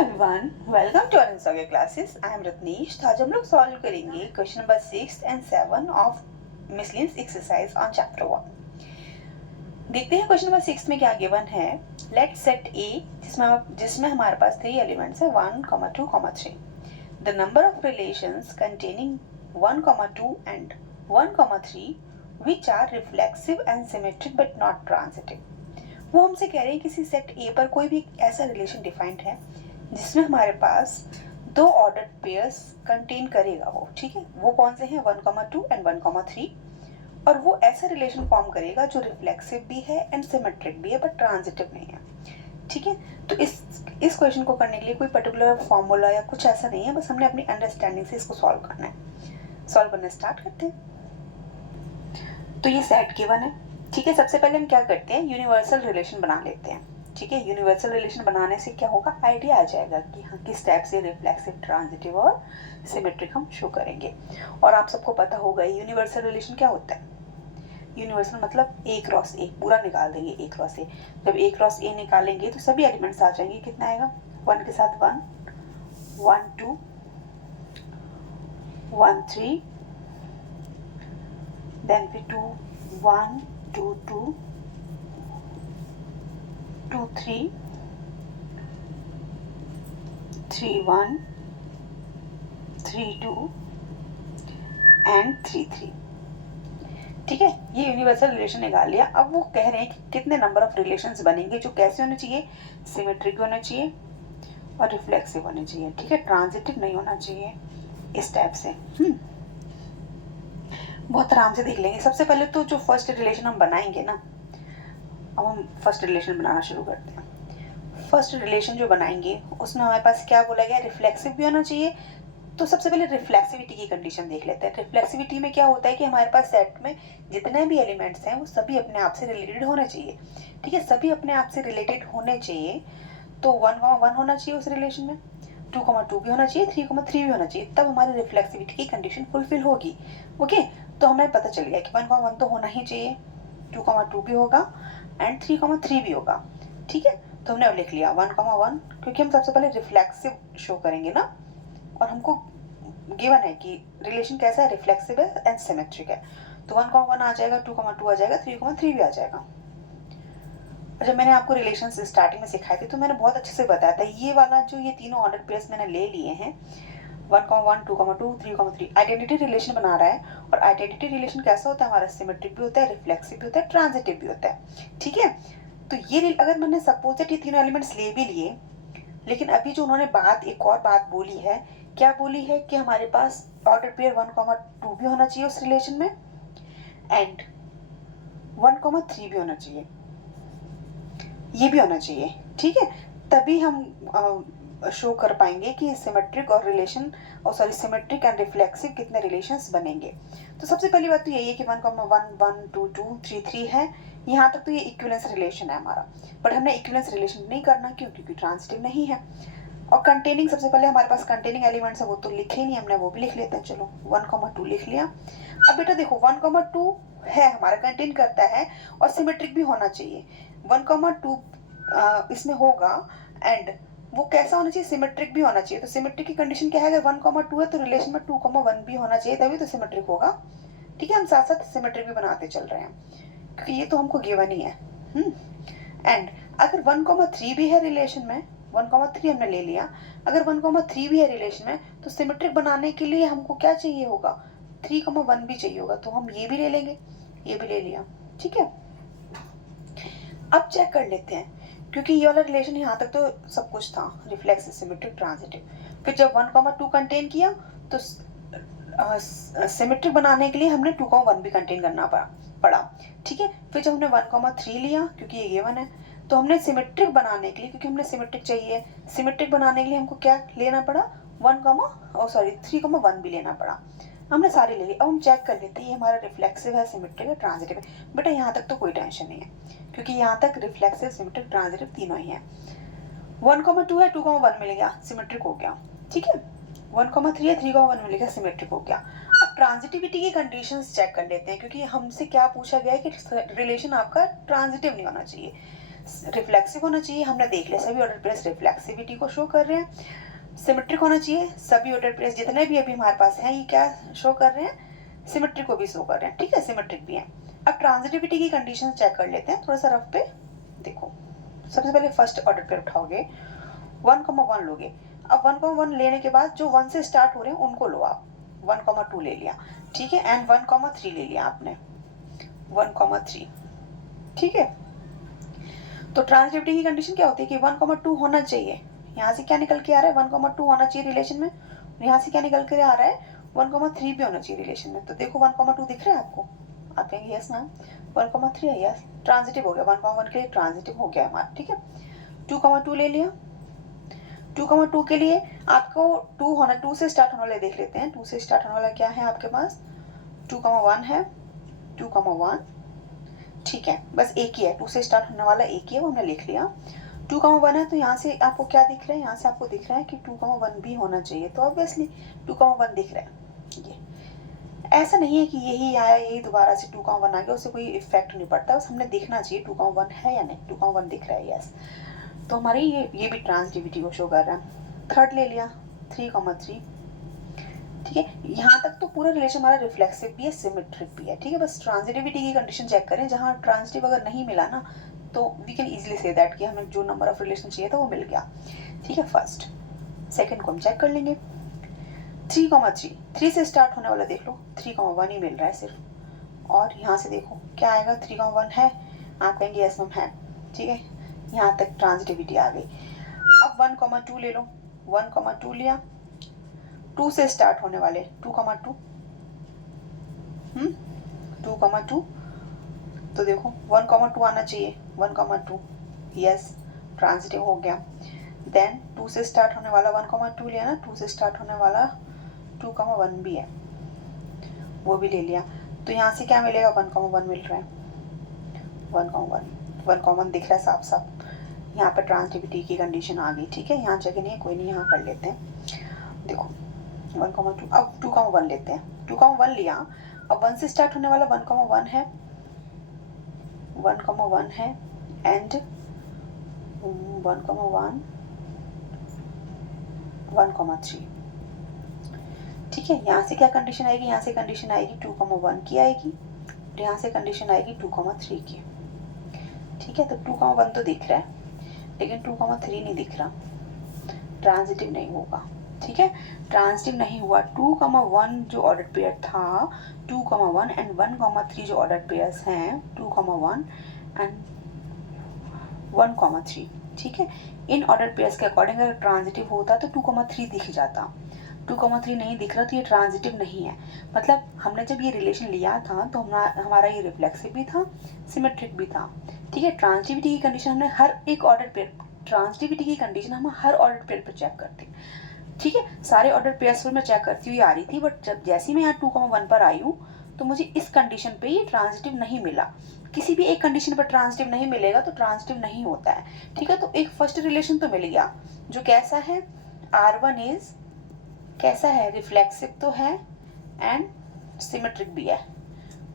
Everyone, welcome to R classes. I am Ratnesh. तो आज हम लोग सॉल्व करेंगे question number 6 and 7 of miscellaneous exercise on chapter 1। देखते हैं क्वेश्चन नंबर 6 में क्या गिवन है। लेट सेट ए जिसमें हमारे पास 3 एलिमेंट्स है 1, 2, 3। The number of relations containing 1, 2 and 1, 3 which are reflexive and symmetric but not transitive। वो हमसे कह रहे हैं किसी सेट ए पर कोई भी ऐसा रिलेशन डिफाइंड है जिसमें हमारे पास 2 ऑर्डर्ड पेयर्स कंटेन करेगा वो, ठीक है। वो कौन से हैं 1, 2 एंड 1, 3। और वो ऐसा रिलेशन फॉर्म करेगा जो रिफ्लेक्सिव भी है एंड सिमेट्रिक भी है बट ट्रांजिटिव नहीं है, ठीक है। तो इस क्वेश्चन को करने के लिए कोई पर्टिकुलर फॉर्मूला या कुछ ऐसा नहीं है, बस हमने अपनी अंडरस्टैंडिंग से इसको सॉल्व करना है। सॉल्व करना स्टार्ट करते हैं। तो ये सेट गिवन है, ठीक है। सबसे पहले हम क्या करते हैं, यूनिवर्सल रिलेशन बना लेते हैं, ठीक है। यूनिवर्सल रिलेशन बनाने से क्या होगा, आइडिया आ जाएगा कि हाँ किस टाइप से रिफ्लेक्सिव, ट्रांजिटिव और सिमेट्रिक हम शो करेंगे। और आप सबको पता होगा यूनिवर्सल रिलेशन क्या होता है। यूनिवर्सल मतलब ए क्रॉस ए, पूरा निकाल देंगे ए क्रॉस ए। जब ए क्रॉस ए निकालेंगे तो सभी एलिमेंट्स आ जाएंगे। कितना आएगा, 1 के साथ 1, 1, 2, 1, 3, देन फिर 2, 1, 2, 2, 2, 3, 3, 1, 3, 2 एंड 3, 3, ठीक है। ये यूनिवर्सल रिलेशन निकाल लिया। अब वो कह रहे हैं कि कितने नंबर ऑफ रिलेशंस बनेंगे जो कैसे होने चाहिए, सिमेट्रिक होने चाहिए और रिफ्लेक्सिव होने चाहिए, ठीक है। ट्रांजिटिव नहीं होना चाहिए, इस टाइप से। बहुत आराम से देख लेंगे। सबसे पहले तो जो फर्स्ट रिलेशन हम बनाएंगे ना, अब हम फर्स्ट रिलेशन बनाना शुरू करते हैं। फर्स्ट रिलेशन जो बनाएंगे उसमें हमारे पास क्या बोला गया, रिफ्लेक्सिव भी होना चाहिए। तो सबसे पहले रिफ्लेक्सिविटी की कंडीशन देख लेते हैं। रिफ्लेक्सिविटी में क्या होता है कि हमारे पास सेट में जितने भी एलिमेंट्स हैं वो सभी अपने आप से रिलेटेड होने चाहिए, ठीक है। सभी अपने आप से रिलेटेड होने चाहिए। तो 1, 1 होना चाहिए उस रिलेशन में, 2, 2 भी होना चाहिए, 3, 3 भी होना चाहिए, तब हमारी रिफ्लेक्सिविटी की कंडीशन फुलफिल होगी। ओके, तो हमें पता चल गया कि 1, 1 तो होना ही चाहिए, 2, 2 भी होगा एंड 3, 3 भी होगा, ठीक है। तो हमने अब लिख लिया 1, 1, क्योंकि हम सबसे पहले रिफ्लेक्सिव शो करेंगे ना, और हमको गिवन है कि रिलेशन कैसा है, रिफ्लेक्सिव है एंड सिमेट्रिक है। तो 1, 1 आ जाएगा, 2, 2 आ जाएगा, 3, 3 भी आ जाएगा। जब मैंने आपको रिलेशन स्टार्टिंग में सिखाए थे तो मैंने बहुत अच्छे से बताया था। ये वाला जो ये तीनों ऑर्डर पेयर्स मैंने ले लिए हैं, 1, 1, 2, 2, 3, 3 आइडेंटिटी रिलेशन बना रहा है। और आइडेंटिटी रिलेशन कैसा होता है हमारा, सिमेट्रिक भी होता है, रिफ्लेक्सिव भी होता है, ट्रांजिटिव भी होता है, ठीक है। तो ये अगर मैंने सपोज ये तीनों एलिमेंट्स ले भी लिए, लेकिन अभी जो उन्होंने एक और बात बोली है, क्या बोली है कि हमारे पास ऑर्डर पेयर 1, 2 भी होना चाहिए उस रिलेशन में एंड 1, 3 भी होना चाहिए, ये भी होना चाहिए, ठीक है। तभी हम शो कर पाएंगे कि सिमेट्रिक और रिलेशन और सिमेट्रिक एंड रिफ्लेक्सिव कितने रिलेशंस बनेंगे। तो सबसे पहली बात तो यही है कि 1, 1, 2, 2, 3, 3 है। यहाँ तक तो ये इक्विवेलेंस रिलेशन है हमारा, बट हमने इक्विवेलेंस रिलेशन नहीं करना क्योंकि ट्रांजिटिव नहीं है। और कंटेनिंग, सबसे पहले हमारे पास कंटेनिंग एलिमेंट्स है, वो तो लिखे नहीं हमने, वो भी लिख लेते हैं। चलो 1, 2 लिख लिया। अब बेटा देखो 1, 2 है हमारा, कंटेन करता है और सिमेट्रिक भी होना चाहिए। 1, 2 इसमें होगा एंड वो कैसा होना चाहिए, सिमेट्रिक भी होना चाहिए। तो सिमेट्रिक की कंडीशन क्या है, अगर 1, 2 है तो रिलेशन में 2, 1 भी होना चाहिए, तभी तो सिमेट्रिक होगा, ठीक है। हम साथ साथ सिमेट्रिक भी बनाते चल रहे हैं क्योंकि ये तो हमको गिवन ही है। एंड अगर 1, 3 भी है रिलेशन में, 1, 3 हमने ले लिया, अगर 1, 3 भी है रिलेशन में तो सिमेट्रिक बनाने के लिए हमको क्या चाहिए होगा, 3, 1 भी चाहिए होगा। तो हम ये भी ले लेंगे, ये भी ले लिया, ठीक है। अब चेक कर लेते हैं, क्योंकि ये वाला रिलेशन यहाँ तक तो सब कुछ था, रिफ्लेक्सिव, सिमेट्रिक, ट्रांजिटिव। फिर जब 1, 2 कंटेन किया तो सिमेट्रिक बनाने के लिए हमने 2, 1 भी कंटेन करना पड़ा, ठीक है। फिर जब हमने 1, 3 लिया, क्योंकि ये गिवन है, तो हमने सिमेट्रिक बनाने के लिए, क्योंकि हमने सिमेट्रिक चाहिए, सिमेट्रिक बनाने के लिए हमको क्या लेना पड़ा, 3, 1 भी लेना पड़ा। हमने सारे ले लिए। अब हम चेक कर लेते हैं ये हमारा रिफ्लेक्सिव है, सिमेट्रिक है, ट्रांजिटिव है। बेटा यहाँ तक तो कोई टेंशन नहीं है क्योंकि यहाँ तक रिफ्लेक्सिव, सिमेट्रिक, ट्रांजिटिव तीनों ही है। 1, 2 है, 2, 1 मिल गया, सिमेट्रिक हो गया, ठीक है। 1, 3 है, 3, 1 मिल गया, सिमेट्रिक हो गया। अब ट्रांजिटिविटी की कंडीशंस चेक कर लेते हैं, क्योंकि हमसे क्या पूछा गया है कि रिलेशन आपका ट्रांजिटिव नहीं होना चाहिए, रिफ्लेक्सिव होना चाहिए, हमने देख लिया सभी ऑर्डर पेयर्स रिफ्लेक्सिविटी को शो कर रहे हैं। सिमेट्रिक होना चाहिए, सभी ऑर्डर पेयर्स जितने भी अभी हमारे पास हैं ये क्या शो कर रहे हैं, सिमेट्रिक को भी शो कर रहे हैं, ठीक है, सिमेट्रिक भी है। अब ट्रांजिटिविटी की कंडीशन चेक कर लेते हैं, थोड़ा सा रफ पे देखो। सबसे पहले फर्स्ट ऑर्डर पेयर उठाओगे, 1,1 लोगे। अब 1,1 लेने के बाद जो 1 से स्टार्ट हो रहे हैं उनको लो आप, 1,2 ले लिया, ठीक है, एंड 1,3 ले लिया आपने, 1,3, ठीक है। तो ट्रांजिटिविटी की कंडीशन क्या होती है कि 1,2 होना चाहिए, यहाँ से क्या निकल के आ रहा है 1,2 होना चाहिए रिलेशन में, यहाँ से क्या निकल के आ रहा है 1,3 भी होना चाहिए रिलेशन में। तो देखो 1,2 दिख रहा है आपको, आप कहेंगे यस मैम 1,3 है, यस ट्रांजिटिव हो गया, 1,1 के लिए ट्रांजिटिव हो गया हमारा, ठीक है। 2,2 ले लिया, 2,2 के लिए आपको 2 होना, 2 से स्टार्ट होने वाले देख लेते हैं। 2 से स्टार्ट होने वाला क्या है आपके पास, 2,1 है, 2,1, ठीक है, बस एक ही है, 2 से स्टार्ट होने वाला एक ही है, वो हमने लिख लिया। 2,1 है, तो यहाँ से आपको क्या दिख रहा है, यहाँ से आपको दिख रहा है कि 2,1 भी होना चाहिए, तो ऑब्वियसली 2,1 दिख रहा है। ये ऐसा नहीं है कि यही आया यही दोबारा से 2,1 आ गया, उससे कोई इफेक्ट नहीं पड़ता, बस हमने देखना चाहिए 2,1 है या नहीं, 2,1 दिख रहा है, यस। तो हमारी ये भी ट्रांजिटिविटी को शो कर रहा है। थर्ड ले लिया 3,3, ठीक है। यहाँ तक तो पूरा रिलेशन हमारा रिफ्लेक्सिव भी है, सिमेट्रिक भी है, ठीक है। बस ट्रांजिटिविटी की कंडीशन चेक करें, जहाँ ट्रांजिटिव अगर नहीं मिला ना तो we can easily say that कि हमें जो नंबर ऑफ रिलेशन चाहिए था वो मिल गया, ठीक है। फर्स्ट सेकंड को हम चेक कर लेंगे, 3,3, 3 से स्टार्ट होने वाला देख लो, 3,1 ही मिल रहा है सिर्फ, और यहाँ से देखो क्या आएगा, 3,1 है, आप कहेंगे यस मैम है, ठीक है, यहाँ तक ट्रांजिटिविटी आ गई। अब 1,2 ले लो, 1,2 लिया, 2 से स्टार्ट होने वाले 2,2, 2,2, तो देखो 1,2 आना चाहिए, 1,2, यस ट्रांजिटिव हो गया। देन 2 से स्टार्ट होने वाला 1,2 लिया ना, 2 से स्टार्ट होने वाला 2,1 भी है, वो भी ले लिया, तो यहाँ से क्या मिलेगा 1,1 मिल रहा है, 1,1 दिख रहा है साफ साफ, यहाँ पर ट्रांजिटिविटी की कंडीशन आ गई, ठीक है। यहाँ जगह नहीं है, कोई नहीं, यहाँ कर लेते हैं, देखो 1,2, अब 2,1 लेते हैं, 2,1 लिया, अब 1 से स्टार्ट होने वाला 1,1 है, 1,1 है, एंड 1,1, 1,3, ठीक है। यहाँ से क्या कंडीशन आएगी, यहाँ से कंडीशन आएगी 2,1 की आएगी, और यहाँ से कंडीशन आएगी 2,3 की, ठीक है। तो 2,1 तो दिख रहा है, लेकिन 2,3 नहीं दिख रहा, ट्रांजिटिव नहीं होगा, ठीक है, ट्रांजिटिव नहीं हुआ। 2,1 जो ऑर्डर पेयर था, 2,1 एंड 1,3 जो ऑर्डर पेयर्स हैं, 2,1 एंड 1,3, ठीक है। इन ऑर्डर पेयर्स के अकॉर्डिंग अगर ट्रांजिटिव होता तो 2,3 दिख जाता, 2,3 नहीं दिख रहा, तो ये ट्रांजिटिव नहीं है। मतलब हमने जब ये रिलेशन लिया था तो हमारा ये रिफ्लेक्सिव भी था, सिमेट्रिक भी था, ठीक है। ट्रांजिटिविटी की कंडीशन हमने हर एक ऑर्डर पेयर, ट्रांजिटिविटी की कंडीशन हम हर ऑर्डर पेयर पर चेक करते हैं, ठीक है। सारे ऑर्डर पेयर्स पर मैं चेक करती हुई आ रही थी, बट जब जैसे मैं यहाँ 2,1 पर आई हूँ तो मुझे इस कंडीशन पे ये ट्रांजिटिव नहीं मिला। किसी भी एक कंडीशन पर ट्रांजिटिव नहीं मिलेगा तो ट्रांजिटिव नहीं होता है, ठीक है। तो एक फर्स्ट रिलेशन तो मिल गया जो कैसा है, R1 इज कैसा है, रिफ्लेक्सिव तो है एंड सिमेट्रिक भी है,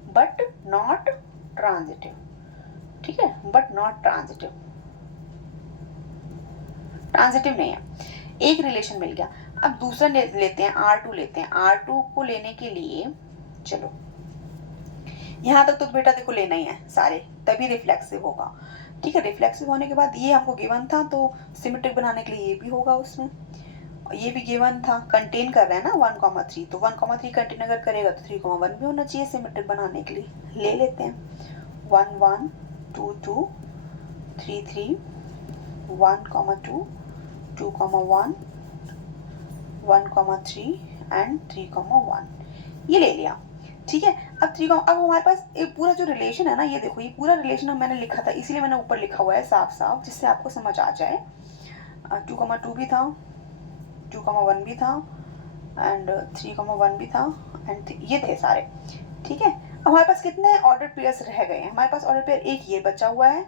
बट नॉट ट्रांजिटिव, ठीक है, बट नॉट ट्रांजिटिव, ट्रांजिटिव नहीं है। एक रिलेशन मिल गया। अब दूसरा लेते हैं, R2 लेते हैं। R2 को लेने के लिए चलो यहाँ तक तो बेटा देखो लेना ही है सारे, तभी रिफ्लेक्सिव होगा, ठीक है। रिफ्लेक्सिव होने के बाद ये हमको गिवन था, तो सिमेट्रिक बनाने के लिए ये भी होगा उसमें, ये भी गिवन था, कंटेन कर रहा है ना 1,3, तो 1,3 कंटेन अगर करेगा तो 3,1 भी होना चाहिए सिमेट्रिक बनाने के लिए। ले लेते हैं 1, 1, 2, 2, 3, 3, 1,2, 2,1, 1,3 एंड 3,1, ये ले लिया, ठीक है। अब हमारे पास एक पूरा जो रिलेशन है ना, ये देखो, ये पूरा रिलेशन मैंने लिखा था, इसीलिए मैंने ऊपर लिखा हुआ है साफ साफ, जिससे आपको समझ आ जाए। 2,2 भी था, 2,1 भी था, एंड 3,1 भी था, एंड ये थे सारे, ठीक है। अब हमारे पास कितने ऑर्डर पेयर्स रह गए हैं, हमारे पास ऑर्डर पेयर एक ये बचा हुआ है,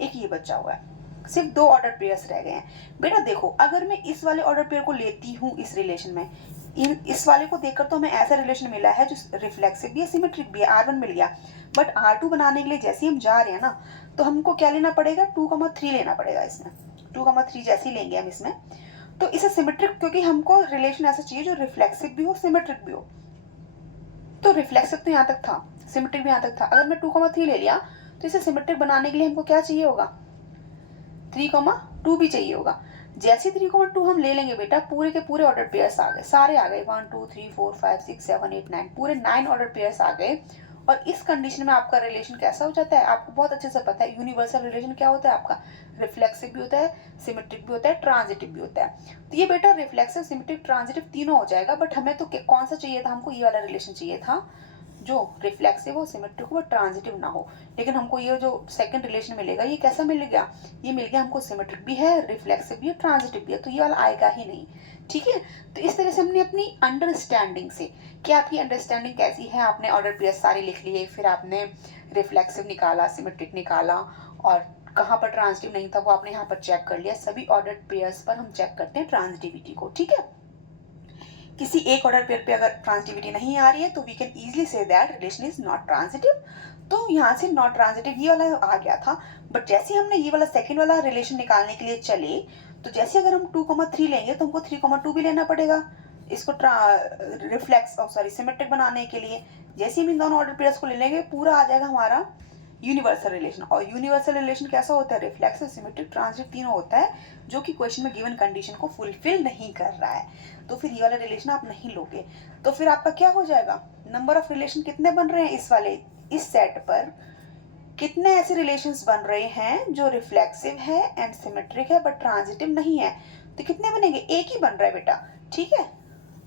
एक ये बचा हुआ है, सिर्फ 2 ऑर्डर पेयर्स रह गए हैं। बेटा देखो, अगर मैं इस वाले ऑर्डर पेयर को लेती हूँ इस रिलेशन में, इस वाले को देखकर तो हमें ऐसा रिलेशन मिला है जो रिफ्लेक्सिव भी है, सिमेट्रिक भी है, R1 मिल गया, बट R2 बनाने के लिए जैसे हम जा रहे हैं ना, तो हमको क्या लेना पड़ेगा, 2,3 लेना पड़ेगा इसमें, 2,3 जैसे ही लेंगे हम इसमें। तो इसे सिमेट्रिक, क्योंकि हमको रिलेशन ऐसा चाहिए जो रिफ्लेक्सिव भी हो सिमेट्रिक भी हो। तो रिफ्लेक्सिव तो यहाँ तक था, सिमेट्रिक भी यहाँ तक था। अगर मैं 2,3 ले लिया तो इसे सिमेट्रिक बनाने के लिए हमको क्या चाहिए होगा, 3,2 भी चाहिए होगा। जैसे 3,2 हम ले लेंगे बेटा, पूरे के पूरे ऑर्डर पेयर्स आ गए, सारे आ गए, 1 2 3 4 5 6 7 8 9, पूरे 9 ऑर्डर पेयर्स आ गए। और इस कंडीशन में आपका रिलेशन कैसा हो जाता है, आपको बहुत अच्छे से पता है। यूनिवर्सल रिलेशन क्या होता है आपका, रिफ्लेक्सिव भी होता है, सिमेट्रिक भी होता है, ट्रांजिटिव भी होता है। तो ये बेटा रिफ्लेक्सिव, सिमेट्रिक, ट्रांजिटिव तीनों हो जाएगा। बट हमें तो कौन सा चाहिए था, हमको ये वाला रिलेशन चाहिए था जो रिफ्लेक्सिव हो, सिमेट्रिक हो, ट्रांजिटिव ना हो। लेकिन हमको ये जो सेकंड रिलेशन मिलेगा, ये कैसा मिल गया, ये मिल गया हमको सिमेट्रिक भी है, रिफ्लेक्सिव भी है, ट्रांजिटिव भी है। तो ये वाला आएगा ही नहीं, ठीक है। तो इस तरह से हमने अपनी अंडरस्टैंडिंग से, कि आपकी अंडरस्टैंडिंग कैसी है, आपने ऑर्डर पेयर्स सारे लिख लिए, फिर आपने रिफ्लेक्सिव निकाला, सिमेट्रिक निकाला, और कहाँ पर ट्रांजिटिव नहीं था वो आपने यहाँ पर चेक कर लिया। सभी ऑर्डर पेयर्स पर हम चेक करते हैं ट्रांजिटिविटी को, ठीक है। किसी एक ऑर्डर पेयर पे अगर ट्रांजिटिविटी नहीं आ रही है तो we can easily say that relation is not transitive. तो यहाँ से नॉट ट्रांजिटिव ये वाला आ गया था। बट जैसे हमने ये वाला सेकंड वाला रिलेशन निकालने के लिए चले, तो जैसे अगर हम 2,3 लेंगे तो हमको 3,2 भी लेना पड़ेगा इसको सिमेट्रिक बनाने के लिए। जैसे हम इन दोनों ऑर्डर पेयर्स को ले लेंगे, पूरा आ जाएगा हमारा यूनिवर्सल रिलेशन। और यूनिवर्सल रिलेशन कैसा होता है, रिफ्लेक्सिव, सिमेट्रिक, ट्रांजिटिव तीनों होता है, जो कि क्वेश्चन में गिवन कंडीशन को फुलफिल नहीं कर रहा है। तो फिर ये वाला रिलेशन आप नहीं लोगे। तो फिर आपका क्या हो जाएगा, नंबर ऑफ रिलेशन कितने बन रहे हैं इस वाले, इस सेट पर कितने ऐसे रिलेशंस बन रहे हैं जो रिफ्लेक्सिव है एंड सिमेट्रिक है बट ट्रांजिटिव नहीं है। तो कितने बनेंगे, एक ही बन रहा है बेटा, ठीक है।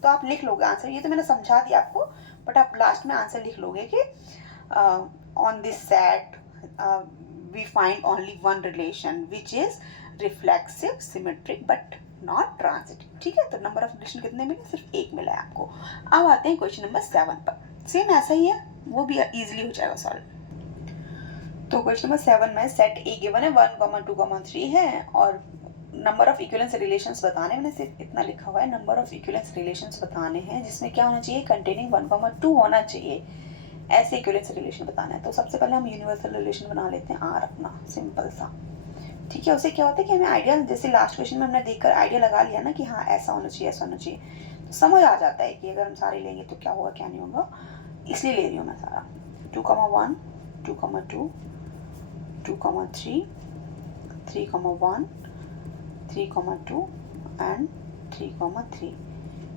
तो आप लिख लोगे आंसर, ये तो मैंने समझा दिया आपको, बट आप लास्ट में आंसर लिख लोगे कि on this set we find only one relation which is reflexive, symmetric but not transitive, ठीक है। तो नंबर ऑफ रिलेशन कितने मिले, सिर्फ एक मिला है आपको। अब आते हैं क्वेश्चन नंबर 7 पर, सेम ऐसा ही है, वो भी इजीली हो जाएगा सॉल्व। तो क्वेश्चन नंबर 7 में सेट ए गिवन है, 1, 2, 3 है, और नंबर ऑफ इक्विवेलेंस रिलेशंस बताने, मैंने सिर्फ इतना लिखा हुआ है, नंबर ऑफ इक्विवेलेंस रिलेशंस बताने हैं, जिसमें क्या होना चाहिए, कंटेनिंग 1, 2 होना चाहिए। ऐसे इक्विवेलेंस रिलेशन बताना है। तो सबसे पहले हम यूनिवर्सल रिलेशन बना लेते हैं, आर अपना सिंपल सा, ठीक है। उससे क्या होता है कि हमें आइडिया, जैसे लास्ट क्वेश्चन में हमने देखकर आइडिया लगा लिया ना कि हाँ ऐसा होना चाहिए, ऐसा होना चाहिए, तो समझ आ जाता है कि अगर हम सारे लेंगे तो क्या होगा क्या नहीं होगा। इसलिए ले रही हूँ मैं सारा, 2,1, 2,2, 2,3, 3,1, 3,2 एंड 3,3,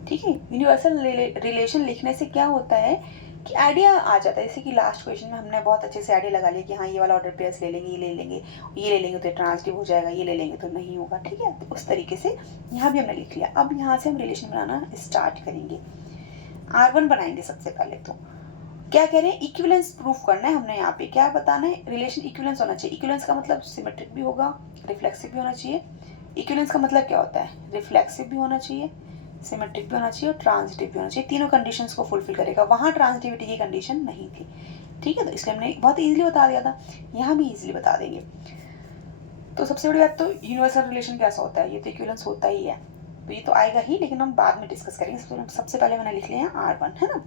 ठीक है। यूनिवर्सल रिलेशन लिखने से क्या होता है कि आइडिया आ जाता है। जैसे कि लास्ट क्वेश्चन में हमने बहुत अच्छे से आइडिया लगा लिया कि हाँ ये वाला ऑर्डर पेयर्स ले लेंगे, ये ले लेंगे, ये ले लेंगे तो ट्रांजिटिव हो जाएगा, ये ले लेंगे तो नहीं होगा, ठीक है। तो उस तरीके से यहाँ भी हमने लिख लिया। अब यहाँ से हम रिलेशन बनाना स्टार्ट करेंगे। R1 बनाएंगे सबसे पहले। तो क्या कह रहे हैं, इक्विवेलेंस प्रूफ करना है हमने। यहाँ पे क्या बताना है, रिलेशन इक्विवेलेंस होना चाहिए। इक्विवेलेंस का मतलब सिमेट्रिक भी होगा, रिफ्लेक्सिव भी होना चाहिए। इक्विवेलेंस का मतलब क्या होता है, रिफ्लेक्सिव भी होना चाहिए, सिमेट्रिक भी होना चाहिए और ट्रांजिटिव भी होना चाहिए। तीनों कंडीशंस को फुलफिल करेगा। वहाँ ट्रांजिटिविटी की कंडीशन नहीं थी, ठीक है। तो इसलिए हमने बहुत इजीली बता दिया था, यहाँ भी इजीली बता देंगे। तो सबसे बड़ी बात तो यूनिवर्सल रिलेशन कैसा होता है, ये तो इक्विवेलेंस होता ही है, तो ये तो आएगा ही, लेकिन हम बाद में डिस्कस करेंगे। सबसे पहले मैंने लिख लिया R1, है ना।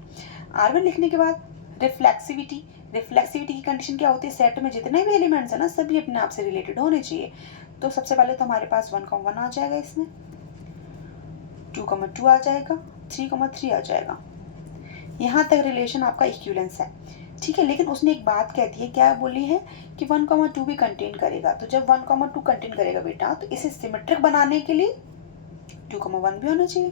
R1 लिखने के बाद रिफ्लेक्सिविटी, रिफ्लेक्सिविटी की कंडीशन क्या होती है, सेट में जितने भी एलिमेंट्स हैं ना सभी अपने आप से रिलेटेड होने चाहिए। तो सबसे पहले तो हमारे पास 1,1 आ जाएगा, इसमें 2,2 आ जाएगा, 3,3 आ जाएगा। यहाँ तक रिलेशन आपका इक्विवेलेंस है, ठीक है। लेकिन उसने एक बात कह दी है, क्या बोली है कि 1,2 भी कंटेन करेगा। तो जब 1,2 कंटेन करेगा बेटा, तो इसे सिमेट्रिक बनाने के लिए 2,1 भी होना चाहिए,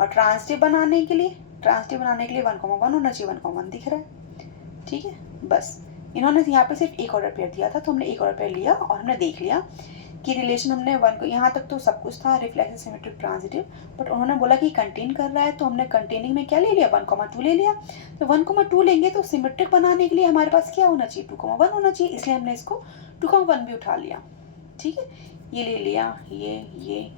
और ट्रांजिटिव बनाने के लिए 1,1 होना चाहिए। 1,1 दिख रहा है, ठीक है। बस इन्होंने यहाँ पे सिर्फ एक ऑर्डर पेयर दिया था, तो हमने एक ऑर्डर पेयर लिया और हमने देख लिया कि रिलेशन हमने 1 को, यहाँ तक तो सब कुछ था, रिफ्लेक्सिव, सिमेट्रिक, ट्रांजिटिव, बट उन्होंने बोला कि कंटेन कर रहा है, तो हमने कंटेनिंग में क्या ले लिया, 1,2 ले लिया। तो 1,2 लेंगे तो सिमेट्रिक बनाने के लिए हमारे पास क्या होना चाहिए, 2,1 होना चाहिए, इसलिए हमने इसको 2,1 भी उठा लिया, ठीक है। ये ले लिया, ये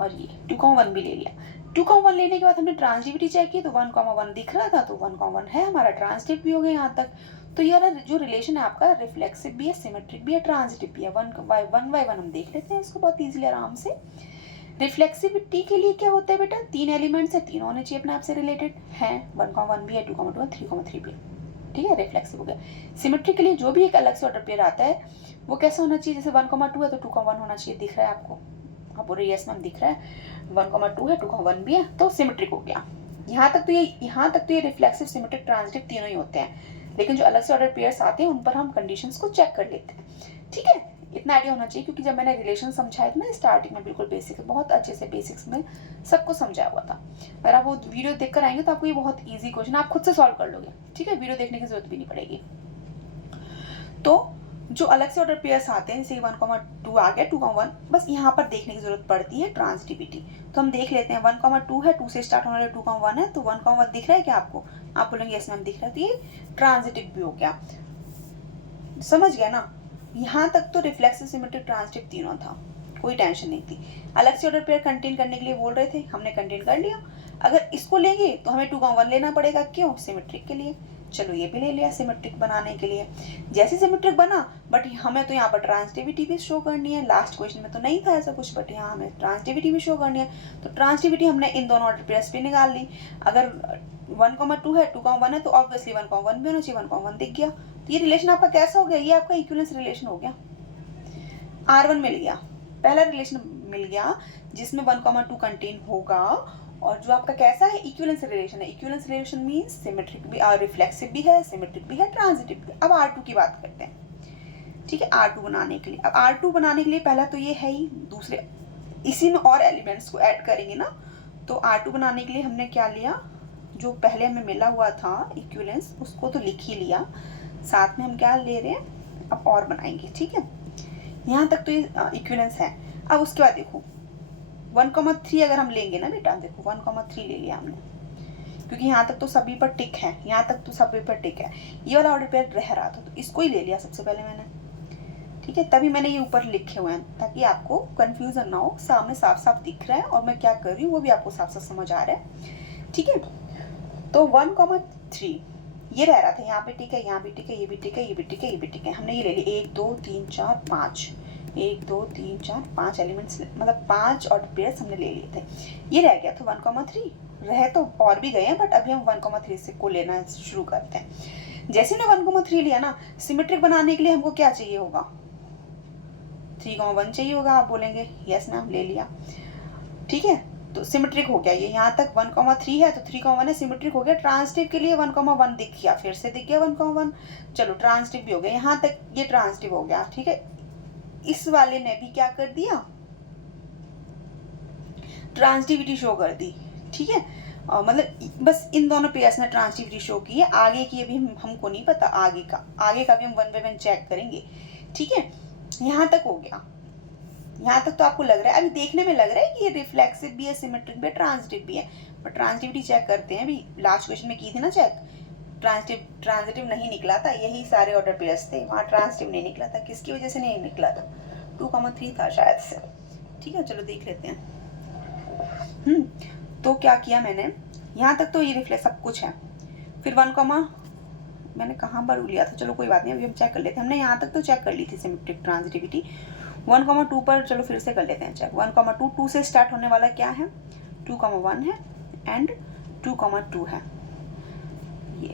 और ये 2,1 भी ले लिया। 2,1 लेने के बाद हमने ट्रांजिटिविटी चेक की, तो 1,1 दिख रहा था, तो 1,1 है हमारा, ट्रांजिटिव भी हो गया यहाँ तक। तो ये जो रिलेशन है आपका, रिफ्लेक्सिव भी है, सिमेट्रिक भी है, ट्रांजिटिव भी है। 1 बाय 1 हम देख लेते हैं इसको बहुत इजीली, आराम से। रिफ्लेक्सिविटी के लिए क्या होता है बेटा, 3 एलिमेंट्स है, तीनों होने चाहिए अपने आप से रिलेटेड हैं, 1,1 भी है, 2,2 है, 3,3 भी है। ठीक है, रिफ्लेक्सिव हो गया। सिमेट्रिक के लिए जो भी एक अलग से ऑर्डर पेयर आता है वो कैसा होना चाहिए, जैसे 1,2 है तो 2,1 होना चाहिए, दिख रहा है आपको, आप बोल रहे यस मैम दिख रहा है, 1,2 है 2,1 भी है तो सिमेट्रिक हो गया। यहाँ तक तो ये रिफ्लेक्सिव, सिमेट्रिक, ट्रांजिटिव तीनों ही होते हैं, लेकिन जो अलग से ऑर्डर पेयर्स आते हैं उन पर हम कंडीशंस को चेक कर लेते हैं। ठीक है, इतना आइडिया होना चाहिए, क्योंकि जब मैंने रिलेशन समझाया था ना स्टार्टिंग में, बिल्कुल बेसिक, बहुत अच्छे से बेसिक्स में सबको समझाया हुआ था। अगर आप वो वीडियो देख कर आएंगे तो आपको ये बहुत ईजी क्वेश्चन आप खुद से सॉल्व कर लोगे। ठीक है, वीडियो देखने की जरूरत भी नहीं पड़ेगी। तो जो अलग से ऑर्डर पेयर्स आते हैं, जैसे 1,2 आ गया, 2,1, बस यहाँ पर देखने की जरूरत पड़ती है ट्रांजिटिविटी। तो हम देख लेते हैं, 1,2 है, 2 से स्टार्ट होने वाले 2,1 है, तो 1,1 दिख रहा है क्या आपको, आप बोलेंगे यस मैम दिख रहा है, तो ये ट्रांजिटिव भी हो गया। समझ गया ना, यहाँ तक तो रिफ्लेक्सिव, सिमेट्रिक, ट्रांजिटिव तीनों था, कोई टेंशन नहीं थी। अलग से ऑर्डर पेयर कंटेन करने के लिए बोल रहे थे, हमने कंटेन कर लिया। अगर इसको लेंगे तो हमें 2,1 लेना पड़ेगा, क्यों, सिमेट्रिक के लिए। चलो ये भी ले लिया सिमेट्रिक बनाने के लिए। जैसे सिमेट्रिक बना, बट हमें तो यहाँ पर ट्रांजिटिविटी भी शो करनी है। लास्ट क्वेश्चन में तो नहीं था ऐसा कुछ, बट यहाँ हमें ट्रांजिटिविटी भी शो करनी है, तो ट्रांजिटिविटी हमने इन दोनों ऑर्डर पेयर्स पे निकाल ली। अगर 1,2 है 2,1 है तो ऑब्वियसली 1,1 भी होना चाहिए, 1,1 दिख गया। तो ये रिलेशन आपका कैसा हो गया, ये आपका इक्विवेलेंस रिलेशन हो गया। R1 मिल गया, पहला रिलेशन मिल गया जिसमें 1,2 कंटेन होगा, और जो आपका कैसा है, इक्विवेलेंस रिलेशन है। इक्विवेलेंस रिलेशन मींस सिमेट्रिक भी, रिफ्लेक्सिव भी है, सिमेट्रिक भी है, ट्रांजिटिव भी। अब R2 की बात करते हैं। ठीक है, R2 बनाने के लिए, अब R2 बनाने के लिए पहला तो ये है ही, दूसरे इसी में और एलिमेंट्स को ऐड करेंगे ना, तो R2 बनाने के लिए हमने क्या लिया, जो पहले हमें मिला हुआ था इक्विवेलेंस, उसको तो लिख ही लिया, साथ में हम क्या ले रहे हैं, अब और बनाएंगे। ठीक है, यहाँ तक तो ये इक्विवेलेंस है। अब उसके बाद देखो 1,3 अगर हम लेंगे ना बेटा, देखो 1,3 ले लिया हमने, क्योंकि यहाँ तक तो सभी पर टिक है, यहाँ तक तो सभी पर टिक है, ये वाला ऑर्डर पेयर रह रहा था तो इसको ही ले लिया सबसे पहले मैंने। ठीक है, तभी मैंने ये ऊपर लिखे हुए हैं ताकि आपको कंफ्यूजन ना हो, सामने साफ साफ दिख रहा है और मैं क्या कर रही हूँ वो भी आपको साफ साफ समझ आ रहा है। ठीक है, तो 1,3 ये रह रहा था, यहाँ पे टिक है, यहाँ भी टिक है, ये भी टिक है, ये भी टिक है, ये भी टिक है, हमने ये ले लिया 1 2 3 4 5, 1 2 3 4 5 एलिमेंट्स, मतलब 5 ऑर्डर पेयर्स हमने ले लिए थे। ये रह गया तो 1,3 रहे तो और भी गए हैं, बट अभी हम 1,3 से को लेना शुरू करते हैं। जैसे हमने 1,3 लिया ना, सिमेट्रिक बनाने के लिए हमको क्या चाहिए होगा, 3,1 चाहिए होगा। आप बोलेंगे यस मैम ले लिया। ठीक है, तो सिमेट्रिक हो गया ये, यहाँ तक 1,3 है तो 3,1 है, सिमेट्रिक हो गया। ट्रांजिटिव के लिए 1,1 दिख गया, फिर से दिख गया 1,1, चलो ट्रांजिटिव भी हो गया, यहाँ तक ये ट्रांजिटिव हो गया। ठीक है, इस वाले ने भी क्या कर दिया, ट्रांजिटिविटी शो कर दी। ठीक है, मतलब बस इन दोनों पेयर्स ने ट्रांजिटिविटी शो की है, आगे की अभी हमको नहीं पता, आगे का भी हम 1 बाय 1 चेक करेंगे। ठीक है, यहाँ तक हो गया, यहाँ तक तो आपको लग रहा है, अभी देखने में लग रहा है कि ये रिफ्लेक्सिव भी है, सिमेट्रिक भी है, ट्रांजिटिव भी है, बट ट्रांजिटिविटी चेक करते हैं। अभी लास्ट क्वेश्चन में की थी ना चेक, ट्रांजिटिव नहीं निकला था, यही सारे ऑर्डर पेयर्स थे, वहाँ ट्रांजिटिव नहीं निकला था, किसकी वजह से नहीं निकला था, 2,3 था शायद से। ठीक है, चलो देख लेते हैं। तो क्या किया मैंने, यहाँ तक तो ये रिफ्लेक्स सब कुछ है, फिर 1, मैंने कहाँ पर लिया था, चलो कोई बात नहीं, अभी हम चेक कर लेते हैं। हमने यहाँ तक तो चेक कर ली थी सिमेट्रिक, ट्रांजिटिविटी। 1,2 पर चलो फिर से कर लेते हैं चेक। 1,2, 2 से स्टार्ट होने वाला क्या है, 2,1 है एंड 2,2 है। ये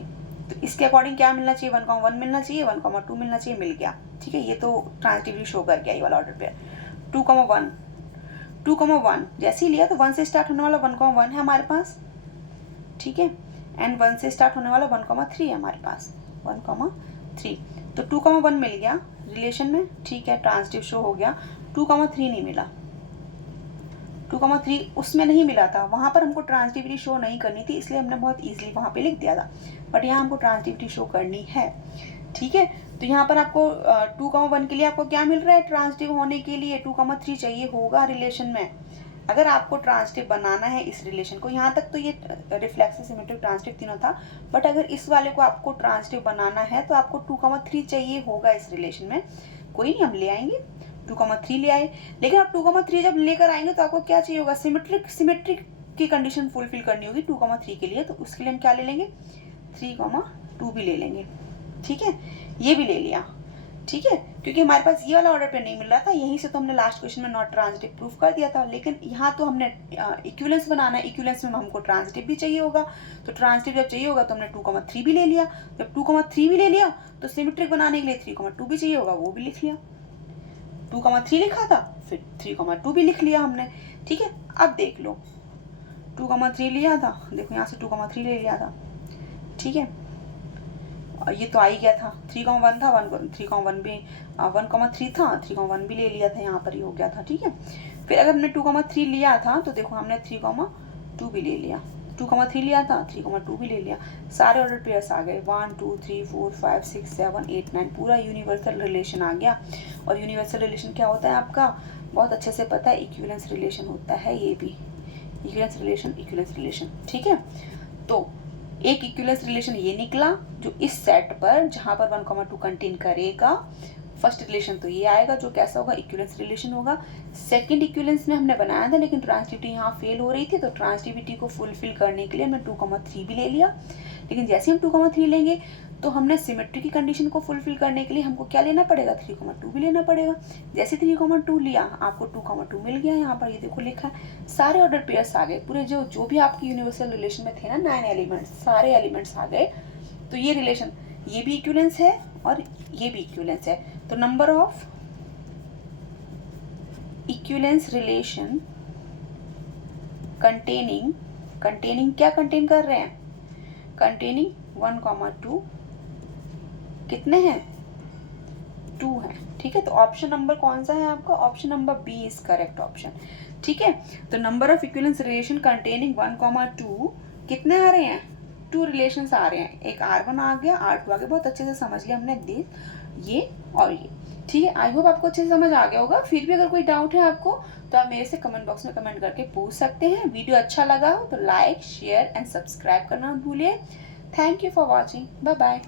तो इसके अकॉर्डिंग क्या मिलना चाहिए, 1,1 मिलना चाहिए, 1,2 मिलना चाहिए, मिल गया। ठीक है, ये तो ट्रांजिटिविटी शो कर गया ये वाला ऑर्डर पेयर। 2,1 जैसे ही लिया तो 1 से स्टार्ट होने वाला 1,1 है हमारे पास। ठीक है, एंड 1 से स्टार्ट होने वाला 1,3 है हमारे पास, 1,3, तो 2,1 मिल गया रिलेशन में। ठीक है, ट्रांजिटिव शो हो गया। 2,3 नहीं मिला, 2,3 उसमें नहीं मिला था, वहाँ पर हमको ट्रांजिटिविटी शो नहीं करनी थी, इसलिए हमने बहुत ईजिली वहाँ पे लिख दिया था, बट यहाँ हमको ट्रांजिटिविटी शो करनी है। ठीक है, तो यहाँ पर आपको 2,1 के लिए आपको क्या मिल रहा है, ट्रांजिटिव होने के लिए 2,3 चाहिए होगा रिलेशन में। अगर आपको ट्रांजिटिव बनाना है इस रिलेशन को, यहाँ तक तो ये रिफ्लेक्सिव, सिमेट्रिक, ट्रांजिटिव तीनों था, बट अगर इस वाले को आपको ट्रांजिटिव बनाना है तो आपको 2,3 चाहिए होगा इस रिलेशन में। कोई नहीं, हम ले आएंगे, 2,3 ले आए, लेकिन आप 2,3 जब लेकर आएंगे तो आपको क्या चाहिए होगा, सिमेट्रिक की कंडीशन फुलफिल करनी होगी 2,3 के लिए, तो उसके लिए हम क्या ले लेंगे, 3,2 भी ले लेंगे। ठीक है, ये भी ले लिया। ठीक है, क्योंकि हमारे पास ये वाला ऑर्डर पेयर नहीं मिल रहा था, यहीं से तो हमने लास्ट क्वेश्चन में नॉट ट्रांजिटिव प्रूफ कर दिया था। लेकिन यहाँ तो हमने इक्विवेलेंस बनाना है, इक्विवेलेंस में हमको ट्रांजिटिव भी चाहिए होगा, तो ट्रांजिटिव जब चाहिए होगा तो हमने 2,3 भी ले लिया। जब 2,3 भी ले लिया तो सिमेट्रिक बनाने के लिए 3,2 भी चाहिए होगा, वो भी लिख लिया। 2,3 लिखा था, फिर 3,2 भी लिख लिया हमने। ठीक है, अब देख लो 2,3 लिया था, देखो यहाँ से 2,3 ले लिया था। ठीक है, और ये तो आ ही गया था, 3,1 था, 3,1 भी 1,3 था, 3,1 भी ले लिया था, यहाँ पर ही हो गया था। ठीक है, फिर अगर हमने 2,3 लिया था तो देखो हमने 3,2 भी ले लिया, 2,3 लिया था, 3,2 भी ले लिया। सारे ऑर्डर पेयर्स आ गए, 1 2 3 4 5 6 7 8 9, पूरा यूनिवर्सल रिलेशन आ गया। और यूनिवर्सल रिलेशन क्या होता है आपका बहुत अच्छे से पता है, इक्विवेलेंस रिलेशन होता है, ये भी इक्विवेलेंस रिलेशन। ठीक है, तो एक इक्विवेलेंस रिलेशन ये निकला जो इस सेट पर जहां पर 1,2 कंटेन करेगा। फर्स्ट रिलेशन तो ये आएगा जो कैसा होगा, इक्विवेलेंस रिलेशन होगा। सेकंड इक्विवेलेंस में हमने बनाया था लेकिन ट्रांजिटिविटी यहाँ फेल हो रही थी, तो ट्रांजिटिविटी को फुलफिल करने के लिए हमने 2,3 भी ले लिया। लेकिन जैसे हम 2,3 लेंगे तो हमने सिमेट्री की कंडीशन को फुलफिल करने के लिए हमको क्या लेना पड़ेगा, 3,2 भी लेना पड़ेगा। जैसे 3,2 लिया आपको 2,2 मिल गया। यहाँ पर ये देखो लिखा है, सारे ऑर्डर पेयर्स आ गए, पूरे जो भी आपकी यूनिवर्सल रिलेशन में थे ना 9 एलिमेंट्स, सारे एलिमेंट्स आ गए। तो ये रिलेशन, ये भी इक्विवेलेंस है और ये भी इक्विवेलेंस है। तो number of equivalence relation containing क्या कंटेन कर रहे हैं, कंटेनिंग 1,2 कितने हैं, 2 है। ठीक है, तो ऑप्शन नंबर कौन सा है आपका, option number B is correct option. ठीक है, तो number of equivalence relation containing 1,2 कितने आ रहे हैं, 2 रिलेशंस आ रहे हैं। एक R1 आ गया, R2 आ गया, बहुत अच्छे से समझ लिया हमने ये और ये। ठीक है, आई होप आपको अच्छे से समझ आ गया होगा। फिर भी अगर कोई डाउट है आपको तो आप मेरे से कमेंट बॉक्स में कमेंट करके पूछ सकते हैं। वीडियो अच्छा लगा हो तो लाइक शेयर एंड सब्सक्राइब करना भूलिए। Thank you for watching, bye bye.